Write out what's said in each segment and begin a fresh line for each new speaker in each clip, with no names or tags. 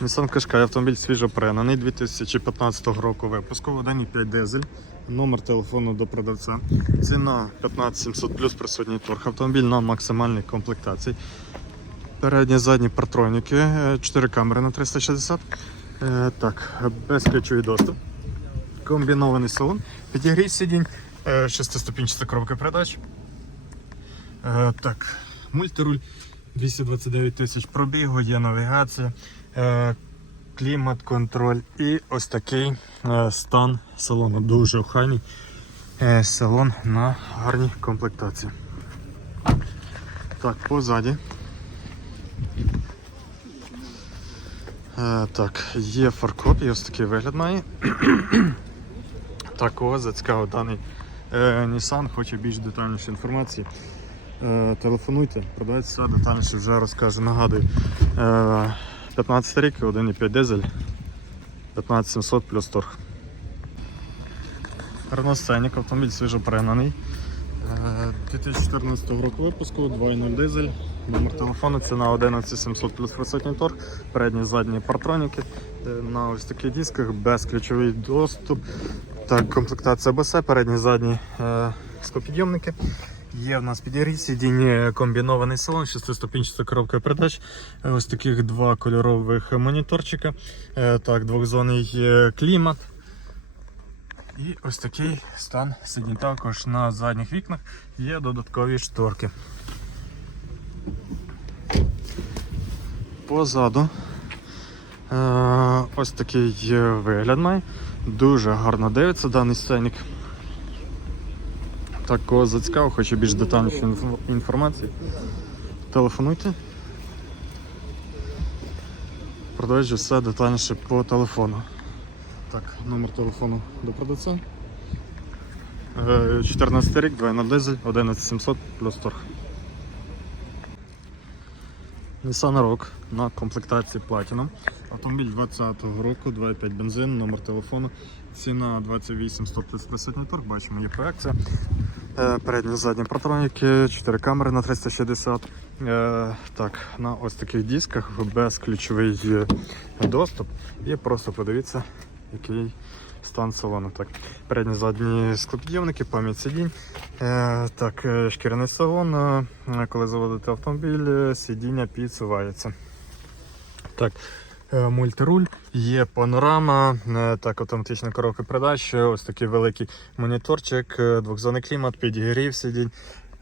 Nissan Qashqai, автомобіль свіжо пригнаний 2015 року випуску, 1,5 дизель, номер телефону до продавця. Ціна 15700 плюс присутній торг. Автомобіль на максимальній комплектації. Передні задні партроніки, 4 камери на 360. Е, Так, безключовий доступ. Комбінований салон, підігрій сидінь, 6-ступінчата коробка передач. Е, Так, мультируль 229 тисяч пробігу, є навігація, е, клімат, контроль і ось такий е, стан салону. Дуже охайний е, салон на гарній комплектації. Так, позаді. Так, є фаркоп, і ось такий вигляд має. так, кого зацікавив даний е, Nissan, хоче більш детальніше інформації. Е, телефонуйте, продавець все детальніше вже розкаже. Нагадую, 15 рік, 1,5 дизель, 15700 плюс торг. Scenic, автомобіль свіжо пригнаний. Е, 2014 року випуску, 2.0 дизель, номер телефону, ціна 11700 плюс присутній торг, передні задні партроніки е, на ось таких дисках, безключовий доступ. Так, комплектація БС, передні задні е, склопідйомники. Є в нас підігрій сидіння комбінований салон, 6-ступінчата коробка передач. Е, Ось таких два кольорових моніторчика. Е, Так, двохзонний е, клімат. І ось такий стан сидінь. Також на задніх вікнах є додаткові шторки. Позаду ось такий вигляд має. Дуже гарно дивиться даний сценік. Так, кого зацікавив, хоче більш детальніше інфо- інформації. Телефонуйте. Продавець все детальніше по телефону. Так, номер телефону до продавця. Е, 14 рік, 2.0 дизель, 11700 плюс торг. Nissan Rogue на комплектації Platinum. Автомобіль 20-го року, 2.5 бензин, номер телефону. Ціна 28 100 плюс торг, бачимо, є проекція. Е, Передні задні протроніки, 4 камери на 360. Е, Так, на ось таких дисках безключовий е, доступ. І просто подивіться, який стан салону. Так, передні задні склопідйомники, пам'ять сидінь. Е, Так, шкіряний салон. Коли заводите автомобіль, сидіння підсувається. Так, мультируль, є панорама, е, так, автоматична коробка передач, ось такий великий моніторчик, е, двохзонний клімат, підігрів сидінь.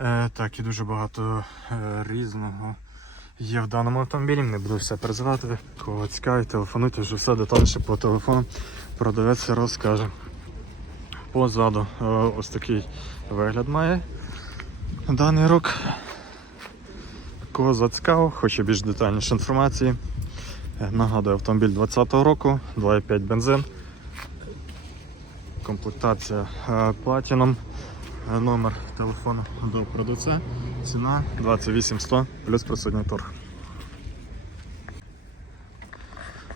Е, Так, і дуже багато е, різного є в даному автомобілі. Не буду все перезивати. Кого цікавить, телефонуйте, вже все детальніше по телефону. Продавець розкаже. Позаду е, ось такий вигляд має даний рок. Кого зацікавив, хоче більш детальніше інформації. Нагадую, автомобіль 20-го року, 2,5 бензин. Комплектація е, Platinum. Е, Номер телефону до продавця. Ціна 28100 плюс присутній торг.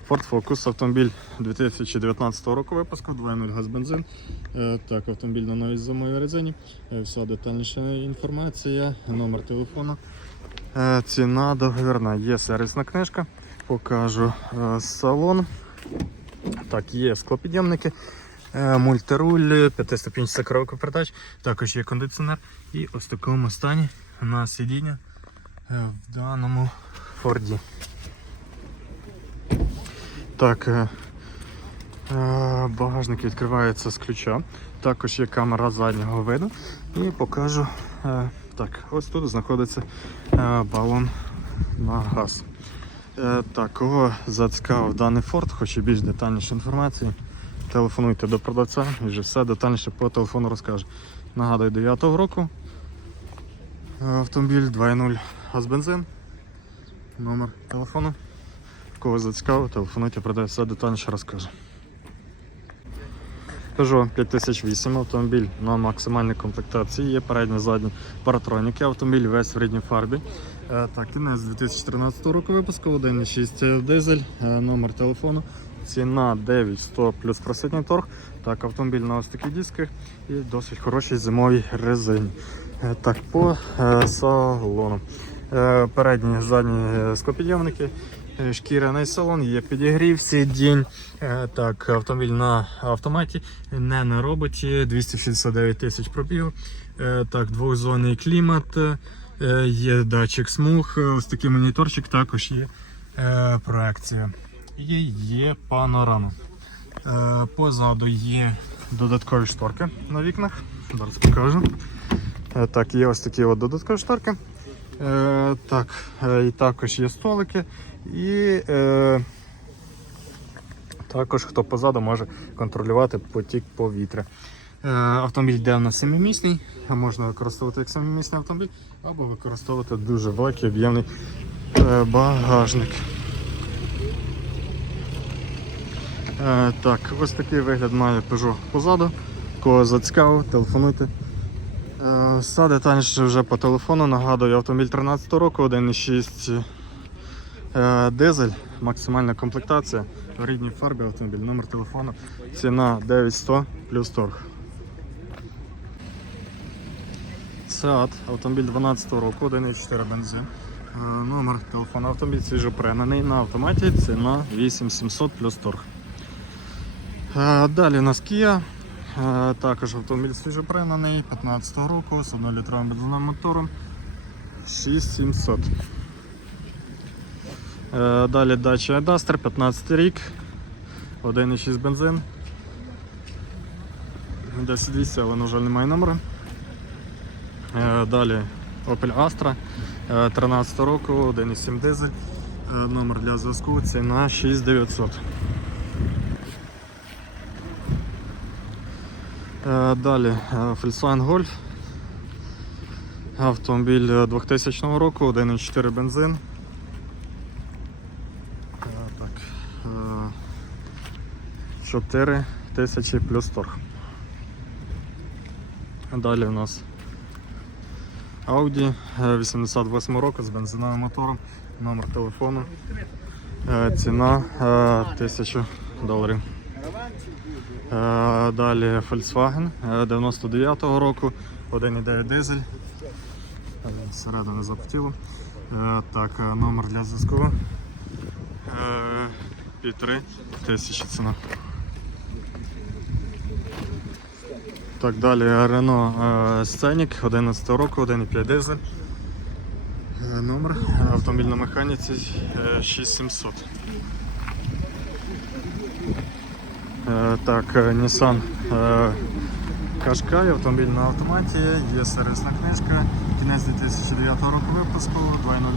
Ford Focus автомобіль 2019 року випуску, 2.0 газ бензин. Е, Так, автомобіль на новій зимовій резині. Вся детальніша інформація, номер телефону. Ціна договірна. Є сервісна книжка. Покажу е, салон. Так, є склопідйомники, е, мультируль, п'ятиступінчата коробка передач, також є кондиціонер. І ось в такому стані на сидіння е, в даному Форді. Так, багажник відкривається з ключа. Також є камера заднього виду. І покажу. Так, ось тут знаходиться балон на газ. Е, Так, кого зацікавив даний форт, хоче більш детальніше інформації, телефонуйте до продавця і вже все детальніше по телефону розкаже. Нагадую, 9 року. Е, Автомобіль 2.0 газбензин. Номер телефону. Кого зацікавив, телефонуйте, продавець все детальніше розкаже. Peugeot 5008 автомобіль на максимальній комплектації. Є передні задні паратроніки. Автомобіль весь в рідній фарбі. Е, Так, кінець 2013 року випуску, 1.6 дизель, е, номер телефону. Ціна 9100 плюс проситній торг. Так, автомобіль на ось таких дисках і досить хорошій зимовій резині. Е, Так, по салону. Передні задні склопідйомники, е, шкіряний салон, є підігрів сидінь. Е, Так, автомобіль на автоматі, не на роботі, 269 тисяч пробігу. Е, Так, двохзонний клімат, е, є датчик смуг, е, ось такий моніторчик, також є е, проекція. І є панорама. Е, Позаду є додаткові шторки на вікнах. Зараз покажу. Е, Так, є ось такі от додаткові шторки. Е, так, е, і також є столики. І е, також хто позаду може контролювати потік повітря. Е, автомобіль йде на 7-місний, можна використовувати як 7-місний автомобіль, або використовувати дуже великий об'ємний е, багажник. Е, так, ось такий вигляд має Peugeot позаду. Кого зацікавив, телефонуйте. Е, Все детальніше вже по телефону. Нагадую, автомобіль 13 року, 1,6 е, дизель, максимальна комплектація. В рідній фарбі автомобіль, номер телефону, ціна 9100 плюс торг. Seat, автомобіль 12 року, 1,4 бензин. Е, Номер телефону автомобіль свіжопринений на автоматі, ціна 8700 плюс торг. Е, Далі у нас Kia. Е, Також автомобіль свіжопринений 15 року з 1-літровим бензиновим мотором 6700. Е, Далі Dacia Duster 15 рік, 1,6 бензин. 10200, але, на жаль, немає номера. Е, Далі Opel Astra е, 13 року, 1,7 дизель. Е, Номер для зв'язку ціна 6900. Е, Далі е, Volkswagen Golf. Автомобіль е, 2000 року, 1,4 бензин. Е, Так. е, 4 тисячі плюс торг. Далі у нас Audi е, 88 року з бензиновим мотором, номер телефону. Е, Ціна е, 1000 доларів. Е, Далі Volkswagen е, 99-го року, 1,9 дизель. Е, Зсередини запотіло. Е, Так, е, номер для зв'язку. Е, Півтори тисячі ціна. Так, далі Renault е, Scenic 11 року, 1,5 дизель. Е, Номер автомобіль на механіці е, 6700. Е, Так, Nissan Qashqai, автомобіль на автоматі, є сервісна книжка, кінець 2009 року випуску,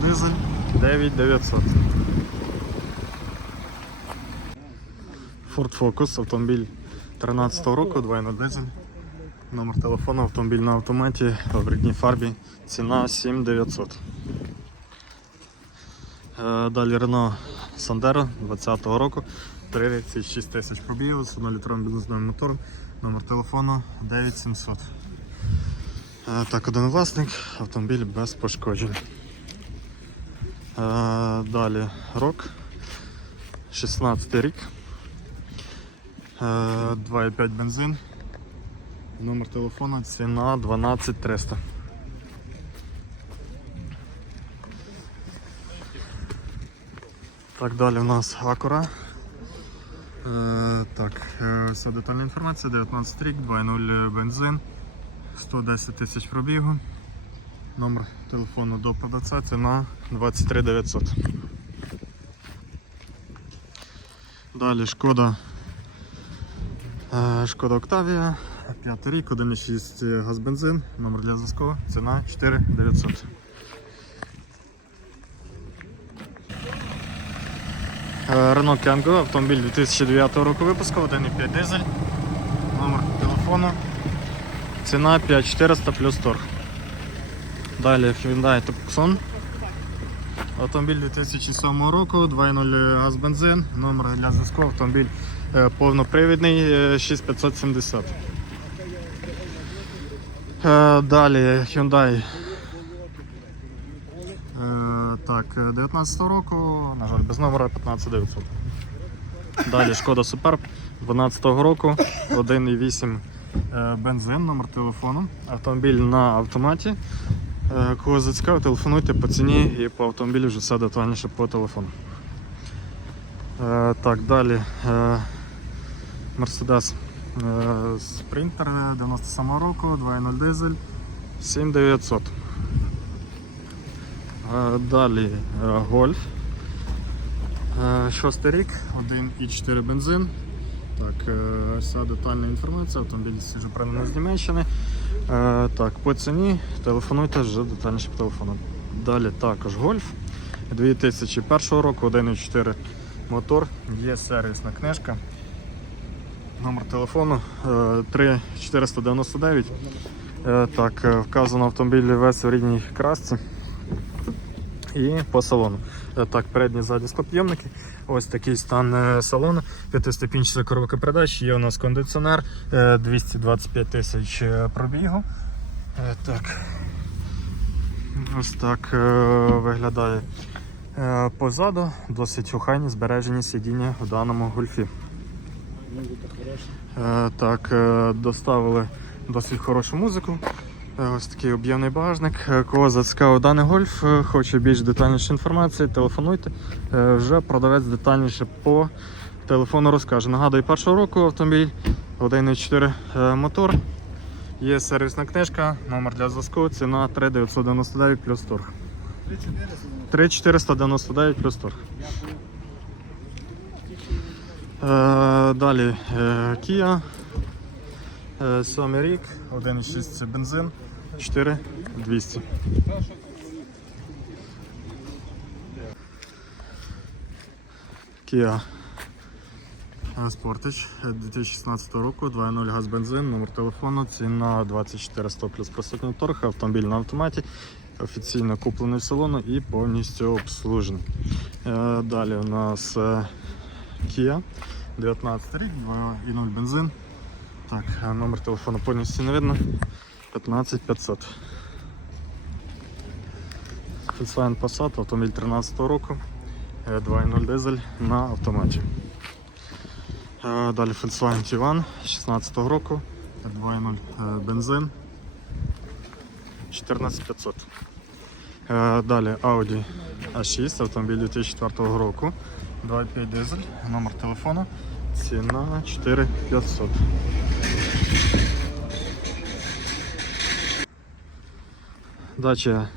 2.0 дизель, 9900. Ford Focus, автомобіль 13 року, 2.0 дизель. Номер телефону, автомобіль на автоматі, в рідній фарбі, ціна 7900. Е, Далі Renault Sandero 20 року, 36 тисяч пробігів з 1-літровим бензиновим мотором, номер телефону 9700. Е, Так, один власник, автомобіль без пошкоджень. Е, Далі рок, 16 рік, Е, 2,5 бензин, номер телефону, ціна 12300. Так, далі у нас Acura. Е, так, е, вся детальна інформація, 19 рік, 2.0 бензин, 110 тисяч пробігу. Номер телефону до продавця, ціна 23 900. Далі шкода. Е, Шкода Октавія, 5 рік, 1,6 газ бензин, номер для зв'язку, ціна 4 900. Е, Renault автомобіль 2009 року випуску, 1,5 дизель, номер телефону, ціна 5400 плюс торг. Далі Hyundai Tucson, автомобіль 2007 року, 2.0 газ бензин, номер для зв'язку, автомобіль е, повнопривідний е, 6570. Е, Далі Hyundai Е, Так, 19 року, на жаль, без номера 15900. Далі шкода Superb 12-го року, 1,8 е, бензин, номер телефону. Автомобіль на автоматі. Е, Кого зацікавить, телефонуйте по ціні і по автомобілю вже все детальніше по телефону. Е, так, далі. Е, Mercedes е, Sprinter 97 року, 2.0 дизель, 7900. Е, далі е. Е, Шостий рік, 1,4 бензин. Так, вся детальна інформація, автомобіль свіжопринений з Німеччини. Так, по ціні телефонуйте вже детальніше по телефону. Далі також Golf 2001 року, 1,4 мотор, є сервісна книжка. Номер телефону е, 3499. Е, Так, е, вказано автомобіль весь у рідній красці. І по салону. Е, Так, передні задні склоп'ємники. Ось такий стан е, салону. П'ятиступінчата коробка передач. Є у нас кондиціонер, е, 225 тисяч е, пробігу. Е, Так. Ось так е, виглядає е, позаду. Досить охайні збережені сидіння в даному гольфі. Е, Так, е, доставили досить хорошу музику. Е, Ось такий об'ємний багажник. Кого зацікавив даний гольф, хоче більш детальніше інформації, телефонуйте. Вже продавець детальніше по телефону розкаже. Нагадую, першого року автомобіль 1.4 е, мотор. Є сервісна книжка, номер для зв'язку, ціна 3999 плюс торг. 3499 плюс торг. Е, Далі е, Kia. Е, Сьомий рік, 1,6 це бензин, 4200. Kia Sportage 2016 року, 2.0 газ бензин, номер телефону, ціна 2400 плюс присутній торг, автомобіль на автоматі, офіційно куплений в салону і повністю обслужений. Е, Далі у нас е, Kia 19 рік, 2.0 бензин. Так, номер телефону повністю не видно. 15500. Volkswagen Passat, автомобіль 13 року, е, 2.0 дизель на автоматі. Е, Далі Volkswagen Tiguan 16 року, 2.0 е, бензин, 14500. Е, Далі Audi A6, автомобіль 2004 року, 2.5 дизель, номер телефону, ціна 4500. Дача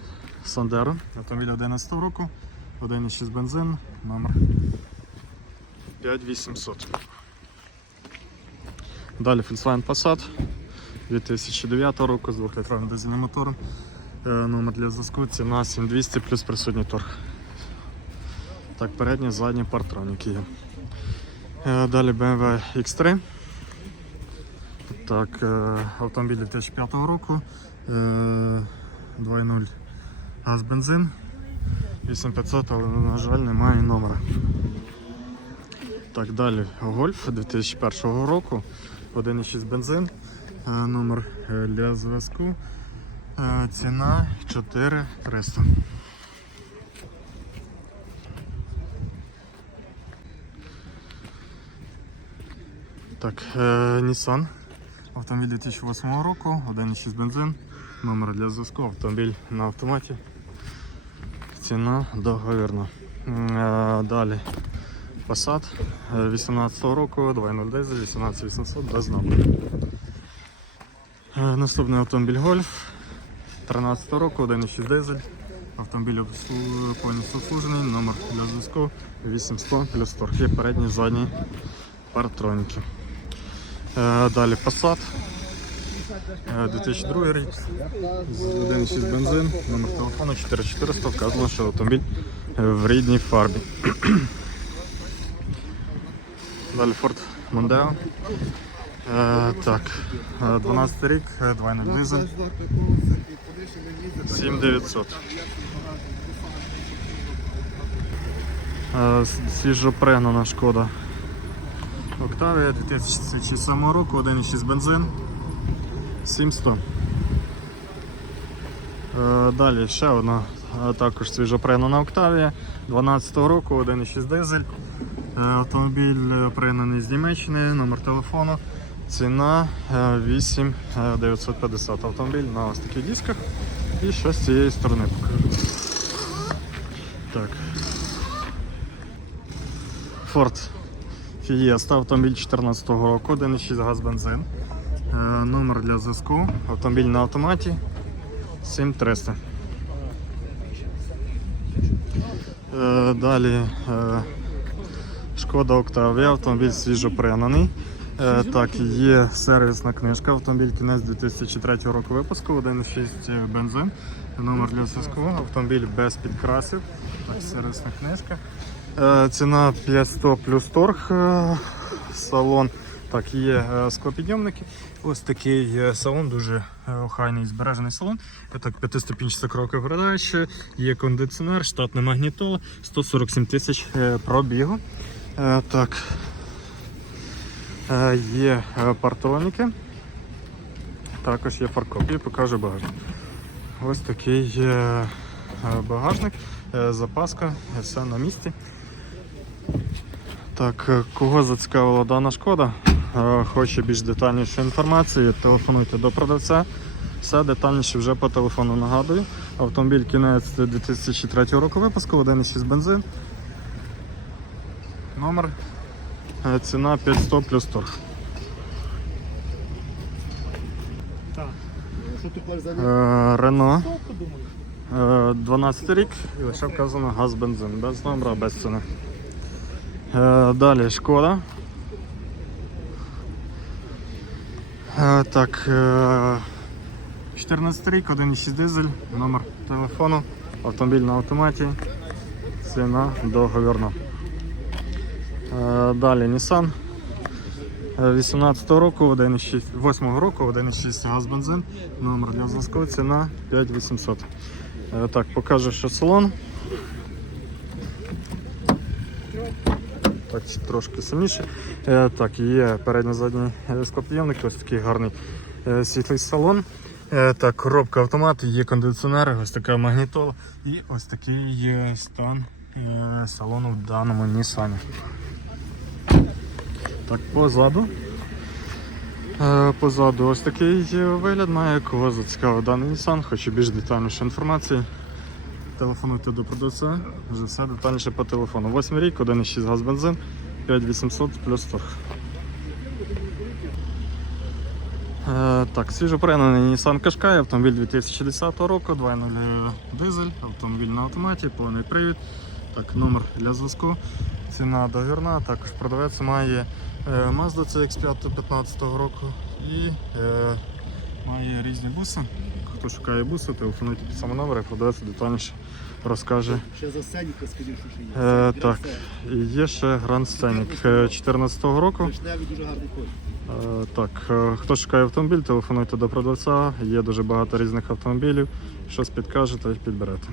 Сандеро, автомобіль 11 року, 1.6 бензин, номер 5800. Далі Volkswagen Passat 2009 року з 2-літровим дизельним мотором. Е, Номер для зв'язку, ціна 7200 плюс присутній торг. Так, передні, задні партроніки є. Е, Далі BMW X3. Так, е, автомобіль 2005 року. е, 2.0 газ бензин. 8500, але, на жаль, немає номера. Так, далі Гольф 2001 року. 1.6 бензин. Е, Номер е, для зв'язку. Е, Ціна 4300. Так, е, Nissan. Автомобіль 2008 року, 1.6 бензин, номер для зв'язку, автомобіль на автоматі. Ціна договірна. Е, Далі Passat е, 18 року, 2.0 дизель, 18800 без номеру. Е, Наступний автомобіль Golf 13 року, 1.6 дизель. Автомобіль повністю обслужений, номер для зв'язку 800 плюс торг. Є передні, задні паратроніки. Е, Далі Passat. Е, 2002 рік. З 1.6 бензин, номер телефону 4400, вказано, що автомобіль е, в рідній фарбі. Далі Ford Mondeo. Е, так, е, 12 рік, е, 2.0 дизель, 7900. Е, с- Свіжопригнана шкода. Октавія 2007 року, 1.6 бензин, 700. Е, Далі ще одна е, також свіжопригнана Октавія 12 року, 1.6 дизель. Е, Автомобіль пригнаний з Німеччини, номер телефону. Ціна е, 8950. Автомобіль на ось таких дисках. І ще з цієї сторони покажу. Так. Ford Fiesta, автомобіль 2014 року, 1,6 газ бензин. Е, Номер для зв'язку. Автомобіль на автоматі 7300. Е, Далі е, Шкода Octavia, автомобіль свіжопригнаний. Е, Так, є сервісна книжка, автомобіль кінець 2003 року випуску, 1,6 бензин. Номер для зв'язку, автомобіль без підкрасів. Так, сервісна книжка. Е, Ціна 500 плюс торг. е, Салон. Так, є е, склопідйомники. Ось такий салон, дуже охайний збережений салон. Так, п'ятиступінчата кроки передач, є кондиціонер, штатна магнітола, 147 тисяч пробігу. Так. Є партроніки. Також є фаркоп. І покажу багажник. Ось такий багажник, запаска, все на місці. Так, е, кого зацікавила дана шкода? Е, Хоче більш детальнішу інформацію, телефонуйте до продавця. Все детальніше вже по телефону нагадую. Автомобіль кінець 2003 року випуску, 1,6 бензин. Номер. е, Ціна 500 плюс торг. Е, Рено.
Що подумаєш?
Е, 12 рік і лише вказано газ бензин. Без номера, без ціни. Е, Далі шкода. Е, Так. е, 14 рік, 1,6 дизель, номер телефону, автомобіль на автоматі, ціна договірна. Е, Далі Nissan. Е, 18 року, 1,6, 8 року, 1,6 газ бензин, номер для зв'язку, ціна 5800. Е, Так, покажу, що салон. Так, трошки сильніше. Е, Так, є передньо-задній е, склопідйомник, ось такий гарний е, світлий салон. Так, коробка автомат, є кондиціонер, ось така магнітола і ось такий є стан салону в даному Nissan. Так, позаду. Позаду ось такий вигляд має, кого зацікавив даний Nissan, хоче більш детальніше інформації. Телефонуйте до продавця, вже все детальніше по телефону. 8 рік, 1,6 газ бензин, 5800 плюс торг. Е, так, свіжопринений Nissan Qashqai, автомобіль 2010 року, 2.0 дизель, автомобіль на автоматі, повний привід. Так, номер для зв'язку. Ціна договірна, також продавець має е, Mazda CX5 15 року і е, має різні буси. Хто шукає буси, телефонуйте під саме номер, і продавець детальніше розкаже.
Ще за сценіка скажи, що ще є.
Е, так, і є ще Grand Scenic 2014 року.
Вишневий дуже гарний колір.
Е, Так, е, хто шукає автомобіль, телефонуйте до продавця. Є дуже багато різних автомобілів. Щось підкажете підберете.